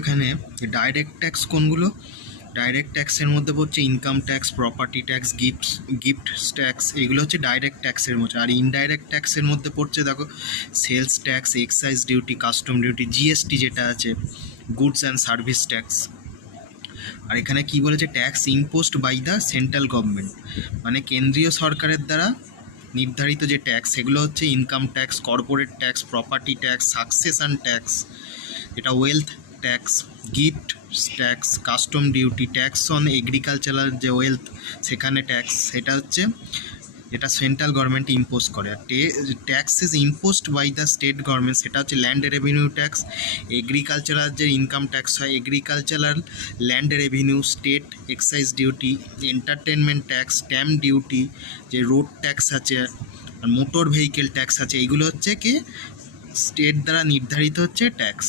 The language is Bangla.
এখানে ডাইরেক্ট ট্যাক্স কোনগুলো। ডাইরেক্ট ট্যাক্সের মধ্যে হচ্ছে income tax, property tax, gift tax, এগুলো হচ্ছে ডাইরেক্ট ট্যাক্সের মধ্যে। আর ইনডাইরেক্ট ট্যাক্সের মধ্যে পড়ছে দেখো sales tax, excise duty, custom duty, GST যেটা আছে, গুডস অ্যান্ড সার্ভিস ট্যাক্স। আর এখানে কি বলেছে, tax imposed by the central government, মানে কেন্দ্রীয় সরকারের দ্বারা নির্ধারিত যে ট্যাক্স সেগুলো হচ্ছে income tax, corporate tax, property tax, succession tax, এটা wealth tax, gift tax, custom duty, tax on agricultural যে ওয়েলথ সেখানে ট্যাক্স, সেটা হচ্ছে এটা সেন্ট্রাল গভর্নমেন্ট ইম্পোজ করে। আর tax is imposed by the state government, সেটা হচ্ছে ল্যান্ড রেভিনিউ ট্যাক্স। এগ্রিকালচারাল যে ইনকাম ট্যাক্স হয়, agricultural land revenue, state excise duty, entertainment tax, stamp duty, যে রোড ট্যাক্স আছে, আর মোটর ভেহিকেল ট্যাক্স আছে, এইগুলো হচ্ছে কি স্টেট দ্বারা নির্ধারিত হচ্ছে ট্যাক্স।